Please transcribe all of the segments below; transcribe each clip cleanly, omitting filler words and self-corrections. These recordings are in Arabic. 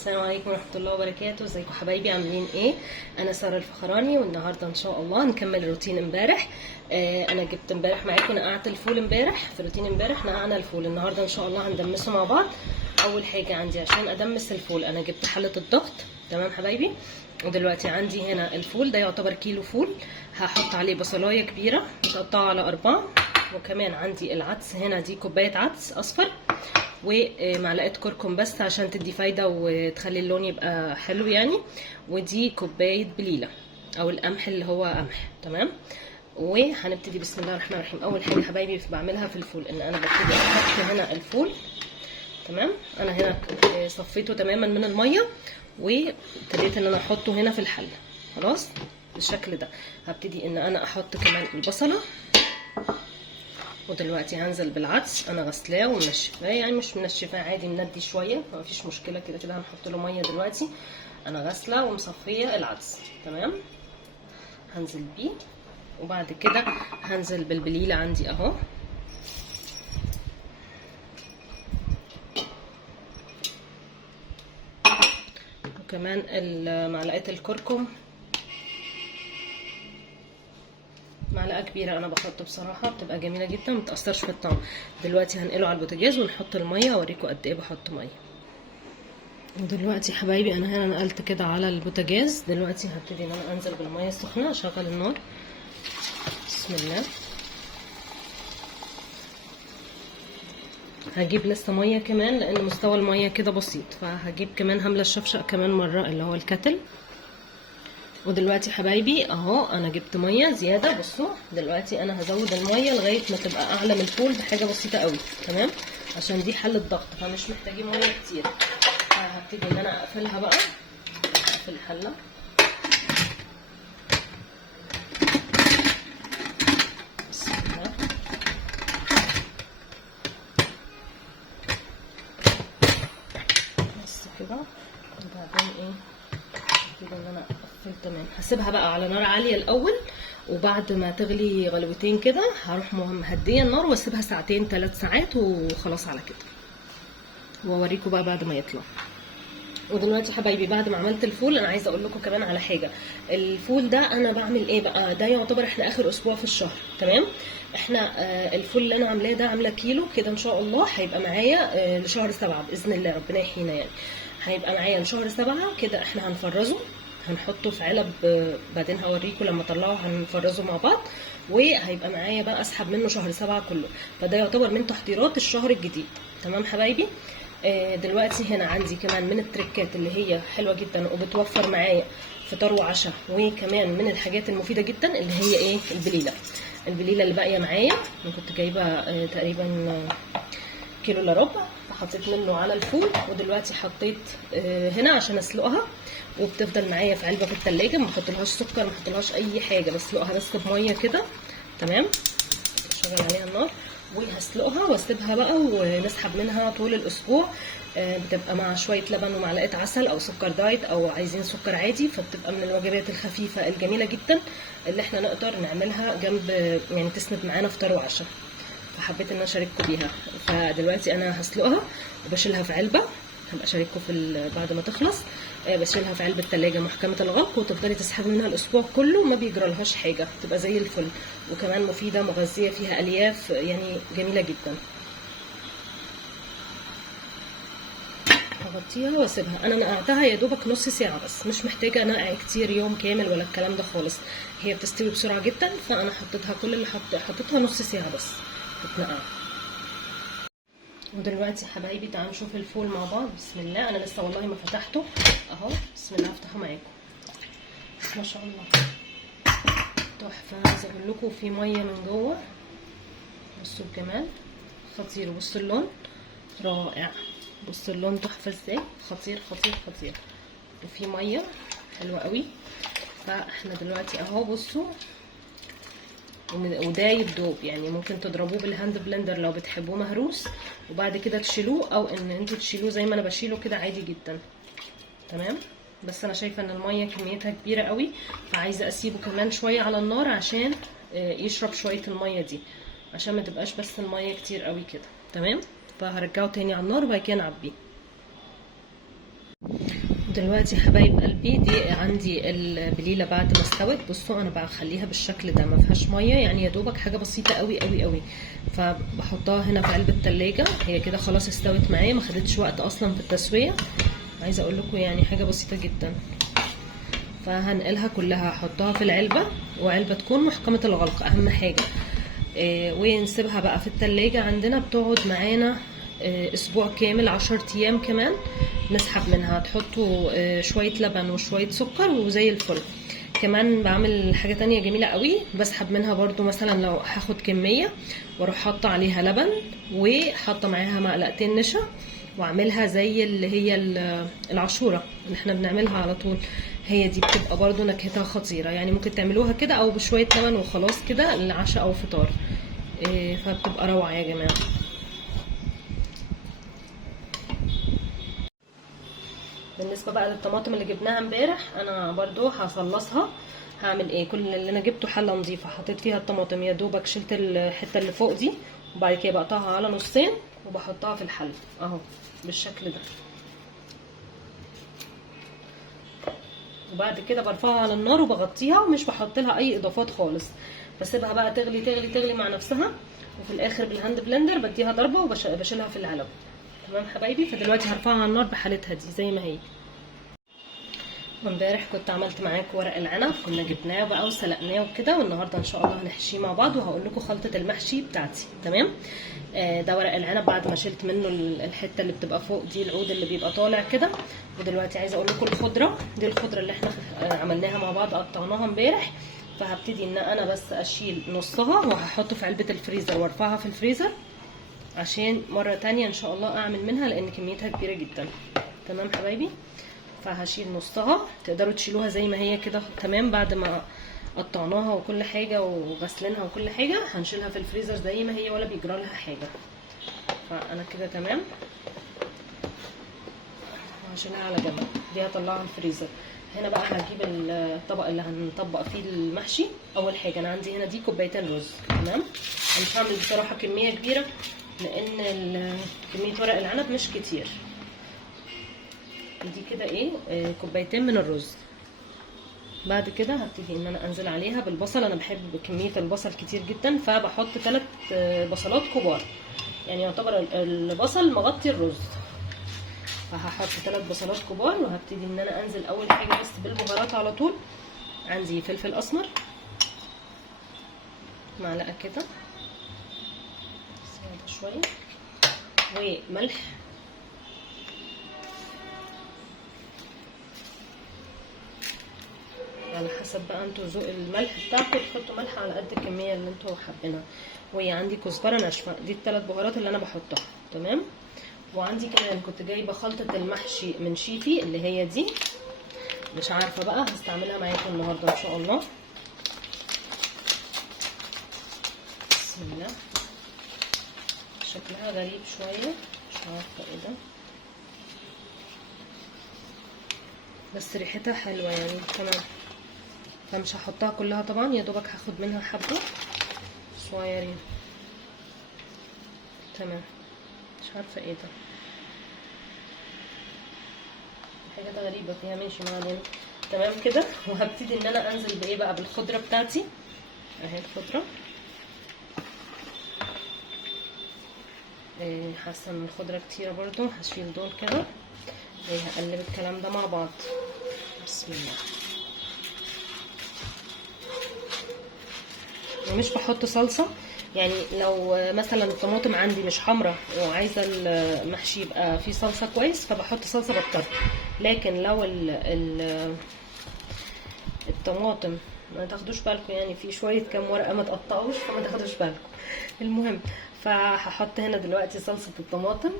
السلام عليكم ورحمة الله وبركاته. ازيكم حبايبي، عاملين ايه؟ انا سارة الفخراني، والنهارده ان شاء الله نكمل روتين امبارح. انا جبت امبارح معاكم نقعت الفول. امبارح في روتين امبارح نقعنا الفول، النهارده ان شاء الله هندمسه مع بعض. اول حاجة عندي عشان ادمس الفول انا جبت حلة الضغط. تمام حبايبي. ودلوقتي عندي هنا الفول ده يعتبر كيلو فول، هحط عليه بصلاية كبيرة متقطعة على 4، وكمان عندي العدس هنا دي كوباية عدس اصفر، ومعلقه كركم بس عشان تدي فايده وتخلي اللون يبقى حلو يعني، ودي كوبايه بليله او القمح اللي هو قمح. تمام. وهنبتدي بسم الله الرحمن الرحيم. اول حاجه حبايبي بعملها في الفول ان انا ببتدي احط هنا الفول. تمام. انا هنا صفيته تماما من الميه وابتديت ان انا احطه هنا في الحله. خلاص بالشكل ده. هبتدي ان انا احط كمان البصله، ودلوقتي هنزل بالعدس. انا غسلاه ومنشفاه، يعني مش منشفاه عادي، مندي شويه مفيش مشكله. كده كده هنحط له ميه دلوقتي. انا غاسله ومصفيه العدس. تمام. هنزل بيه، وبعد كده هنزل بالبليله عندي اهو، وكمان معلقه الكركم، معلقه كبيره انا بحط بصراحه، بتبقى جميله جدا متاثرش في الطعم. دلوقتي هنقله على البوتاجاز ونحط الميه، اوريكم قد ايه بحط ميه. ودلوقتي حبايبي انا هنا نقلت كده على البوتاجاز. دلوقتي هبتدي ان انا انزل بالميه السخنه، اشغل النار. بسم الله. هجيب لسه ميه كمان لان مستوى الميه كده بسيط، فهجيب كمان هملى الشفشق كمان مره اللي هو الكتل. ودلوقتي حبايبي اهو انا جبت ميه زياده. بصوا دلوقتي انا هزود الميه لغايه ما تبقى اعلى من الفول بحاجه بسيطه قوي. تمام. عشان دي حله ضغط فمش محتاجين ميه كتير. هبتدي ان انا اقفلها بقى، اقفل الحله. بسم الله. بس كده. وبعدين ايه كده ان انا اقفل. تمام. هسيبها بقى على نار عاليه الاول، وبعد ما تغلي غلوتين كده هروح مهديه النار واسيبها ساعتين 3 ساعات وخلاص على كده، واوريكم بقى بعد ما يطلع. ودلوقتي حبايبي بعد ما عملت الفول انا عايزه اقول لكم كمان على حاجه. الفول ده انا بعمل ايه بقى، ده يعتبر احنا اخر اسبوع في الشهر. تمام. احنا الفول اللي انا عاملاه ده عامله كيلو كده ان شاء الله، هيبقى معايا لشهر 7 باذن الله، ربنا يحيينا يعني. هيبقى معايا لشهر 7 كده. احنا هنفرزه، هنحطه في علب، بعدين هوريكم لما اطلعه هنفرزه مع بعض، وهيبقى معايا بقى اسحب منه شهر 7 كله. فده يعتبر من تحضيرات الشهر الجديد. تمام حبايبي. دلوقتي هنا عندي كمان من التركات اللي هي حلوه جدا وبتوفر معايا فطار وعشاء، وكمان من الحاجات المفيده جدا اللي هي ايه، البليله. البليله اللي باقيه معايا انا كنت جايبه تقريبا كيلو الا ربع، فحطيت منه على الفول. ودلوقتي حطيت هنا عشان اسلقها، وبتفضل معايا في علبه في التلاجة. ما احطلهاش سكر، ما احطلهاش اي حاجه، بسلقها بس بميه كده. تمام. اشغل عليها النار وهسلقها واسيبها بقى ونسحب منها طول الاسبوع. بتبقى مع شويه لبن ومعلقه عسل او سكر دايت او عايزين سكر عادي، فبتبقى من الوجبات الخفيفه الجميله جدا اللي احنا نقدر نعملها جنب، يعني تسند معانا فطار وعشاء. فحبيت ان انا اشارككم بيها. فدلوقتي انا هسلقها وبشيلها في علبه، هبقى اشارككم بعد ما تخلص. بشيلها في علبه ثلاجه محكمه الغلق، وتفضلي تسحبي منها الاسبوع كله ما بيجرالهاش حاجه، تبقى زي الفل. وكمان مفيده مغذيه، فيها الياف، يعني جميله جدا. هغطيها واسيبها. انا نقعتها يا دوبك نص ساعه بس، مش محتاجه نقع كتير يوم كامل ولا الكلام ده خالص. هي بتستوي بسرعه جدا، فانا حطيتها كل اللي حطيتها نص ساعه بس تتنقع. ودلوقتي حبايبي تعالوا نشوف الفول مع بعض. بسم الله. انا لسه والله ما فتحته اهو. بسم الله افتحه معاكم. ما شاء الله تحفه. عايزه اقول لكم في ميه من جوه، بصوا الجمال خطير، بصوا اللون رائع، بصوا اللون تحفه ازاي، خطير خطير خطير. وفي ميه حلوه قوي. فاحنا دلوقتي اهو بصوا، ودايب دوب، يعني ممكن تضربوه بالهاند بلندر لو بتحبوه مهروس، وبعد كده تشيلوه، او ان انتوا تشيلوه زي ما انا بشيله كده عادي جدا. تمام. بس انا شايفه ان الميه كميتها كبيره قوي، فعايزه اسيبه كمان شويه على النار عشان يشرب شويه الميه دي، عشان ما تبقاش بس الميه كتير قوي كده. تمام. فهرجعه تاني على النار وبعد كده نعبيه. دلوقتي يا حبايب قلبي دي عندي البليله بعد ما استوت. بصوا انا بخليها بالشكل ده، ما فيهاش ميه يعني، يا دوبك حاجه بسيطه قوي قوي قوي. فبحطها هنا في علبه التلاجة. هي كده خلاص استوت معايا، ما خدتش وقت اصلا في التسويه. عايزه اقول لكم يعني حاجه بسيطه جدا. فهنقلها كلها، هحطها في العلبه، وعلبه تكون محكمه الغلق اهم حاجه. ونسيبها بقى في التلاجة. عندنا بتقعد معانا اسبوع كامل، 10 ايام كمان. نسحب منها، تحطوا شوية لبن وشوية سكر وزي الفل. كمان بعمل حاجة تانية جميلة قوي، بسحب منها برضو. مثلا لو هاخد كمية واروح حاطة عليها لبن وحاطة معاها معلقتين نشا، واعملها زي اللي هي العاشورة اللي احنا بنعملها على طول. هي دي بتبقى برضو نكهتها خطيرة يعني. ممكن تعملوها كده او بشوية لبن وخلاص كده العشاء او فطار. فبتبقى روعة يا جماعة. بالنسبة بقى للطماطم اللي جبناها امبارح، انا برضو هخلصها. هعمل ايه؟ كل اللي انا جبته حلة نظيفة، حطيت فيها الطماطم، يا دوبك شلت الحتة اللي فوق دي، وبعد كده بقطعها على نصين وبحطها في الحل اهو بالشكل ده. وبعد كده برفعها على النار وبغطيها، ومش بحط لها اي اضافات خالص. بسيبها بقى تغلي تغلي تغلي مع نفسها، وفي الاخر بالهاند بلندر بديها ضربه وبشيلها في العلب. تمام حبايبي. فدلوقتي هرفعها على النار بحالتها دي زي ما هي. وامبارح كنت عملت معاكم ورق العنب، كنا جبناه بقى وسلقناه وكده، والنهارده ان شاء الله هنحشيه مع بعض، وهقول لكم خلطه المحشي بتاعتي. تمام. ده ورق العنب بعد ما شلت منه الحته اللي بتبقى فوق دي، العود اللي بيبقى طالع كده. ودلوقتي عايزه اقول لكم الخضره دي، الخضره اللي احنا عملناها مع بعض، قطعناها امبارح. فهبتدي ان انا بس اشيل نصها وهحطه في علبه الفريزر وارفعها في الفريزر، عشان مره تانية ان شاء الله اعمل منها، لان كميتها كبيره جدا. تمام حبايبي. فهشيل نصها، تقدروا تشيلوها زي ما هي كده. تمام. بعد ما قطعناها وكل حاجه وغسلينها وكل حاجه، هنشيلها في الفريزر زي ما هي ولا بيجرى لها حاجه. فانا كده تمام. هشيلها على جنب، دي هطلعها الفريزر. هنا بقى هجيب الطبق اللي هنطبق فيه المحشي. اول حاجه انا عندي هنا دي كوبايتين رز. تمام. انا مش هعمل بصراحه كميه كبيره، لان كميه ورق العنب مش كتير. دي كده ايه، كوبايتين من الرز. بعد كده هبتدي ان انا انزل عليها بالبصل. انا بحب كميه البصل كتير جدا، فبحط 3 بصلات كبار، يعني يعتبر البصل مغطي الرز. فهحط 3 بصلات كبار، وهبتدي ان انا انزل اول حاجه بس بالبهارات على طول. عندي فلفل اسمر معلقه كده شويه، وملح، على حسب بقى انتوا ذوق الملح بتاعكم، تحطوا ملح على قد الكميه اللي انتوا حابينها. وعندي كزبره ناشفه. دي ال3 بهارات اللي انا بحطها. تمام. وعندي كمان كنت جايبه خلطه المحشي من شيفي اللي هي دي، مش عارفه بقى هستعملها معاكم النهارده ان شاء الله. بسم الله. شكلها غريب شويه، مش عارفه ايه ده، بس ريحتها حلوه يعني. تمام. فمش هحطها كلها طبعا، يا دوبك هاخد منها حبه صغيرين. تمام. مش عارفه ايه ده، حاجه غريبه فيها. ماشي ما علينا. تمام كده. وهبتدي ان انا انزل بايه بقى، بالخضره بتاعتي اهي. الخضره حاسه ان الخضره كتيره برضو، هشيل دول كده. هقلب الكلام ده مع بعض. بسم الله. ومش بحط صلصه يعني. لو مثلا الطماطم عندي مش حمراء وعايزه المحشي يبقى فيه صلصه كويس، فبحط صلصه بكتر. لكن لو الطماطم، ما تاخدوش بالكم يعني، في شويه كام ورقه ما تقطعوش، فما تاخدوش بالكم. المهم، فهحط هنا دلوقتي صلصه الطماطم.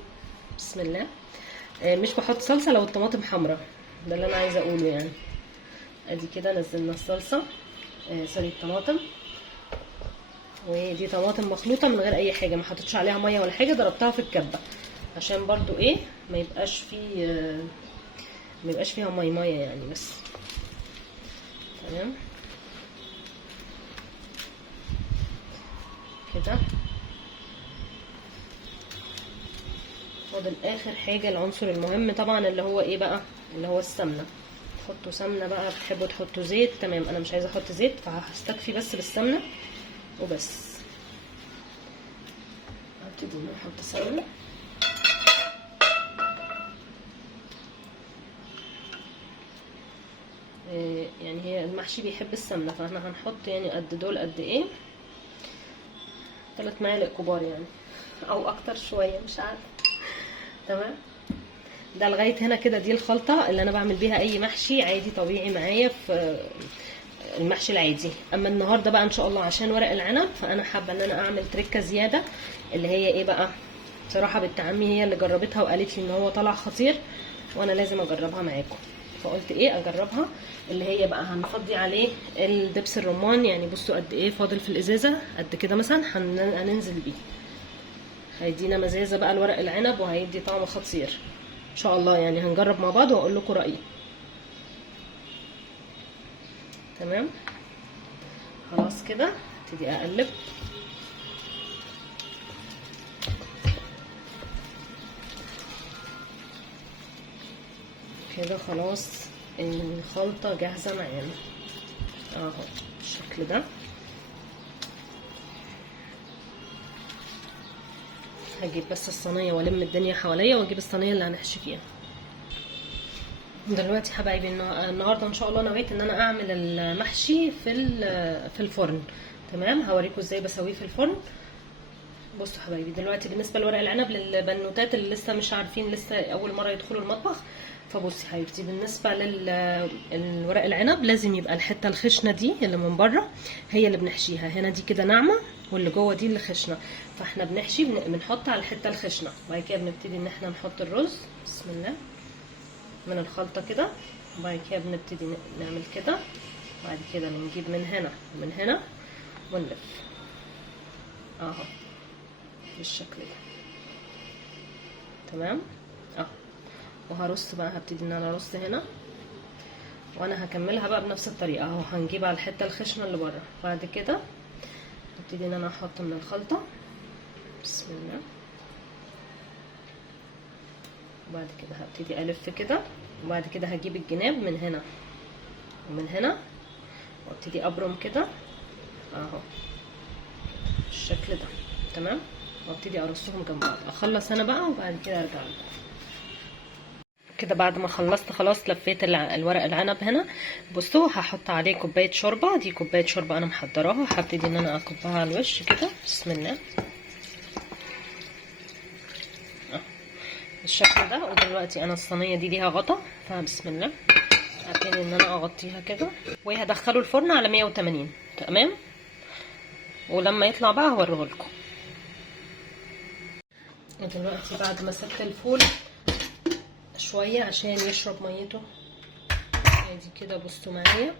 بسم الله. مش بحط صلصه لو الطماطم حمراء، ده اللي انا عايزه اقوله يعني. ادي كده نزلنا الصلصه، سوري الطماطم. ودي طماطم مخلوطه من غير اي حاجه، ما حطيتش عليها ميه ولا حاجه، ضربتها في الكبه عشان برضو ايه ما يبقاش فيها ميه يعني بس. تمام كده. فاضل اخر حاجه، العنصر المهم طبعا اللي هو ايه بقى، اللي هو السمنه. تحطوا سمنه بقى، بتحبوا تحطوا زيت تمام، انا مش عايزه احط زيت فهستكفي بس بالسمنه وبس. هبتدي نحط سمنه. يعني هي المحشي بيحب السمنه، فاحنا هنحط يعني قد دول قد ايه، 3 معالق كبار يعني او اكتر شويه مش عارفه. تمام، ده لغايه هنا كده. دي الخلطه اللي انا بعمل بيها اي محشي عادي طبيعي معايا في المحشي العادي. اما النهارده بقى ان شاء الله عشان ورق العنب، فانا حابه ان انا اعمل تركه زياده، اللي هي ايه بقى، بصراحه بنت عمي هي اللي جربتها وقالت لي ان هو طلع خطير، وانا لازم اجربها معاكم، فقلت ايه اجربها. اللي هي بقى هنفضي عليه الدبس الرمان، يعني بصوا قد ايه فاضل في الازازه، قد كده مثلا هننزل بيه، هيدينا مزازه بقى الورق العنب وهيدي طعم خطير ان شاء الله. يعني هنجرب مع بعض واقول لكم رايي. تمام، خلاص كده ابتدي اقلب كده. خلاص الخلطه جاهزه معانا اهو بالشكل ده. هجيب بس الصينيه والم الدنيا حواليا واجيب الصينيه اللي هنحشي فيها. دلوقتي حبايبي النهارده ان شاء الله نويت ان انا اعمل المحشي في الفرن. تمام، هوريكم ازاي بسويه في الفرن. بصوا حبايبي، دلوقتي بالنسبه لورق العنب للبنوتات اللي لسه مش عارفين، لسه اول مره يدخلوا المطبخ، فبصي حبيبتي بالنسبه للورق العنب لازم يبقى الحته الخشنه دي اللي من بره هي اللي بنحشيها. هنا دي كده ناعمه واللي جوه دي اللي خشنه، فاحنا بنحشي بنحط على الحته الخشنه، وبعد كده بنبتدي ان احنا نحط الرز بسم الله من الخلطه كده، وبعد كده بنبتدي نعمل كده، بعد كده بنجيب من هنا ومن هنا ونلف اهو بالشكل ده. تمام اهو، وهرص بقى، هبتدي ان انا ارص هنا، وانا هكملها بقى بنفس الطريقه اهو. هنجيب على الحته الخشنه اللي بره، بعد كده هبتدي ان انا احط من الخلطه بسم الله، وبعد كده هبتدي الف كده، وبعد كده هجيب الجناب من هنا ومن هنا وابتدي ابرم كده اهو بالشكل ده. تمام، وابتدي ارصهم جنب بعض. اخلص انا بقى وبعد كده ارجع لكم كده. بعد ما خلصت خلاص لفيت الورق العنب هنا. بصوا هحط عليه كوبايه شوربه، دي كوبايه شوربه انا محضراها، هبتدي ان انا اكبها على الوش كده بسم الله بالشكل ده. ودلوقتي انا الصينيه دي ليها غطا، فبسم الله هبتدي ان انا اغطيها كده، وهدخله الفرن على 180. تمام، ولما يطلع بقى هوريه لكم. دلوقتي بعد ما سبت الفول شويه عشان يشرب ميته ادي كده، بصوا معايا،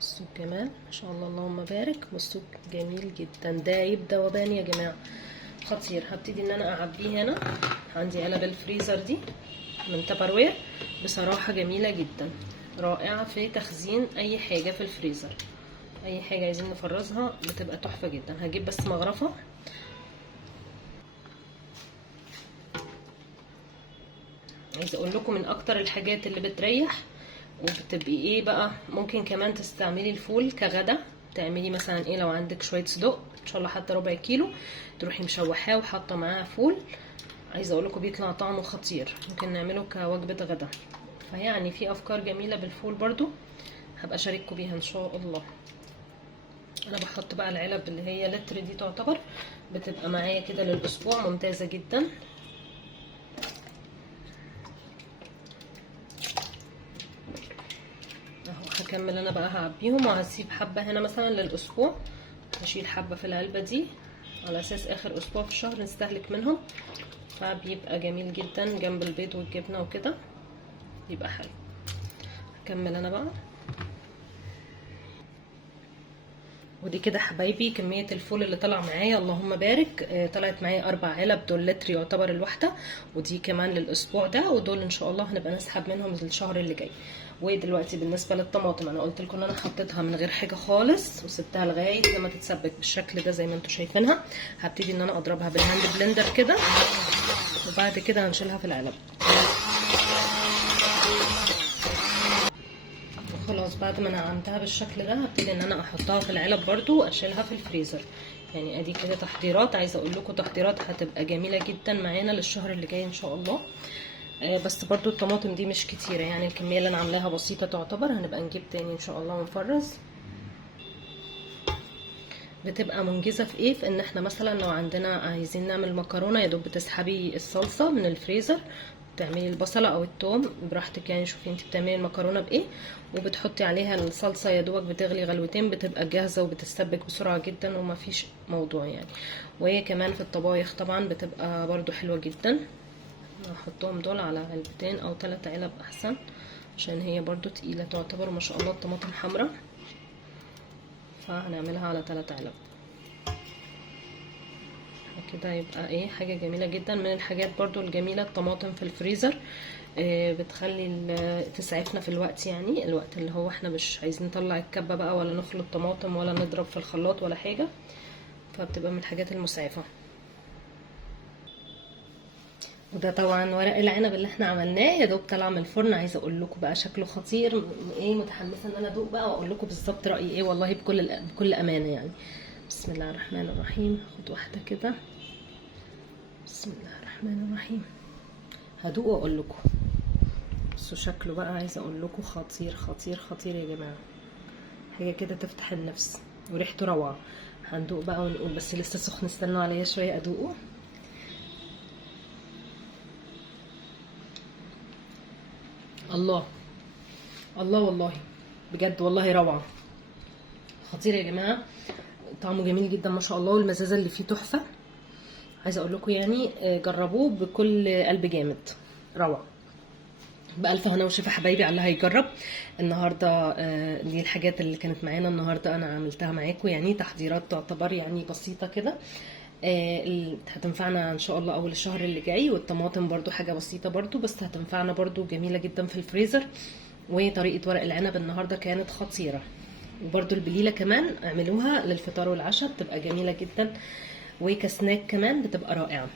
بصوا كمان ما شاء الله اللهم بارك، بصوا جميل جدا، دايب دوبان يا جماعه خطير. هبتدي ان انا اعبيه هنا، عندي علب الفريزر دي من تبروير، بصراحه جميله جدا، رائعه في تخزين اي حاجه في الفريزر، اي حاجه عايزين نفرزها بتبقى تحفه جدا. هجيب بس مغرفه، عايزه اقول لكم من اكتر الحاجات اللي بتريح وبتبقي ايه بقى، ممكن كمان تستعملي الفول كغدا، تعملي مثلا ايه لو عندك شويه صدق ان شاء الله حتى ربع كيلو، تروحي مشوحاه وحاطه معاه فول، عايزه اقول لكم بيطلع طعمه خطير، ممكن نعمله كوجبه غدا. فيعني في افكار جميله بالفول برضو هبقى اشارككم بيها ان شاء الله. انا بحط بقى العلب اللي هي لتر دي، تعتبر بتبقى معايا كده للاسبوع، ممتازه جدا. اهو هكمل انا بقى هعبيهم، وهسيب حبه هنا مثلا للاسبوع، هشيل حبه في العلبه دي على اساس اخر اسبوع في الشهر نستهلك منهم، فبيبقى جميل جدا جنب البيض والجبنه وكده، يبقى حلو. هكمل انا بقى. ودي كده حبايبي كميه الفول اللي طلع معايا اللهم بارك، طلعت معايا 4 علب، دول لتر يعتبر الواحده، ودي كمان للاسبوع ده، ودول ان شاء الله هنبقى نسحب منهم الشهر اللي جاي. ودلوقتي بالنسبه للطماطم، انا قلت لكم ان انا حطيتها من غير حاجه خالص وسبتها لغايه لما تتسبك بالشكل ده زي ما انتم شايفينها. هبتدي ان انا اضربها بالهاند بلندر كده وبعد كده هنشيلها في العلب. خلاص بعد ما نعمتها بالشكل ده هبتدي ان انا احطها في العلب برضو واشيلها في الفريزر. يعني ادي كده تحضيرات، عايزه اقول لكم تحضيرات هتبقى جميله جدا معانا للشهر اللي جاي ان شاء الله. بس برضو الطماطم دي مش كتيره، يعني الكميه اللي انا عاملاها بسيطه تعتبر. هنبقى نجيب تاني ان شاء الله ونفرز. بتبقى منجزه في ايه؟ في ان احنا مثلا لو عندنا عايزين نعمل مكرونه، يا دوب بتسحبي الصلصه من الفريزر، تعملي البصله او الثوم براحتك، يعني شوفي انت بتعملي المكرونه بايه، وبتحطي عليها الصلصه يا دوبك بتغلي غلوتين بتبقى جاهزه وبتتسبك بسرعه جدا وما فيش موضوع يعني. وهي كمان في الطبايخ طبعا بتبقى برضو حلوه جدا. هحطهم دول على علبتين او 3 علب احسن، عشان هي برضو تقيله تعتبر ما شاء الله الطماطم حمراء، فهنعملها على 3 علب كده. يبقى ايه حاجه جميله جدا. من الحاجات برضو الجميله الطماطم في الفريزر، بتخلي تسعفنا في الوقت، يعني الوقت اللي هو احنا مش عايزين نطلع الكبه بقى ولا نخلط طماطم ولا نضرب في الخلاط ولا حاجه، فبتبقى من الحاجات المسعفه. وده طبعا ورق العنب اللي احنا عملناه يا دوب طلع من الفرن. عايزه اقول لكم بقى شكله خطير. ايه متحمسه ان انا ادوق بقى واقول لكم بالظبط رايي ايه، والله بكل امانه يعني. بسم الله الرحمن الرحيم. هاخد واحده كده. بسم الله الرحمن الرحيم. هدوق واقول لكم. بصوا شكله بقى، عايزه اقول لكم خطير خطير خطير يا جماعه. حاجه كده تفتح النفس وريحته روعه. هندوق بقى ونقول، بس لسه سخن، استنوا عليا شويه ادوقه. الله الله والله بجد والله روعه، خطير يا جماعه. طعمه جميل جدا ما شاء الله، والمزازه اللي فيه تحفه. عايزه اقول لكم يعني جربوه بكل قلب جامد، روعه. بألف هنا وشفا حبايبي على اللي هيجرب النهارده. دي الحاجات اللي كانت معانا النهارده انا عملتها معاكم، يعني تحضيرات تعتبر يعني بسيطه كده. هتنفعنا ان شاء الله اول الشهر اللي جاي. والطماطم برضو حاجه بسيطه برضو، بس هتنفعنا برضو جميله جدا في الفريزر. وطريقه ورق العنب النهارده كانت خطيره. وبرضو البليله كمان اعملوها للفطار والعشاء، بتبقى جميله جدا. وكسناك كمان بتبقى رائعه.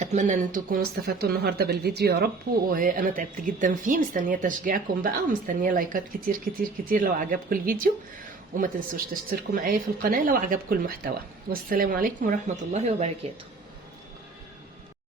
اتمنى ان انتوا تكونوا استفدتوا النهارده بالفيديو يا رب، وانا تعبت جدا فيه. مستنيه تشجيعكم بقى، ومستنيه لايكات كتير كتير كتير لو عجبكم الفيديو. وما تنسوش تشتركوا معايا في القناه لو عجبكم المحتوى. والسلام عليكم ورحمه الله وبركاته.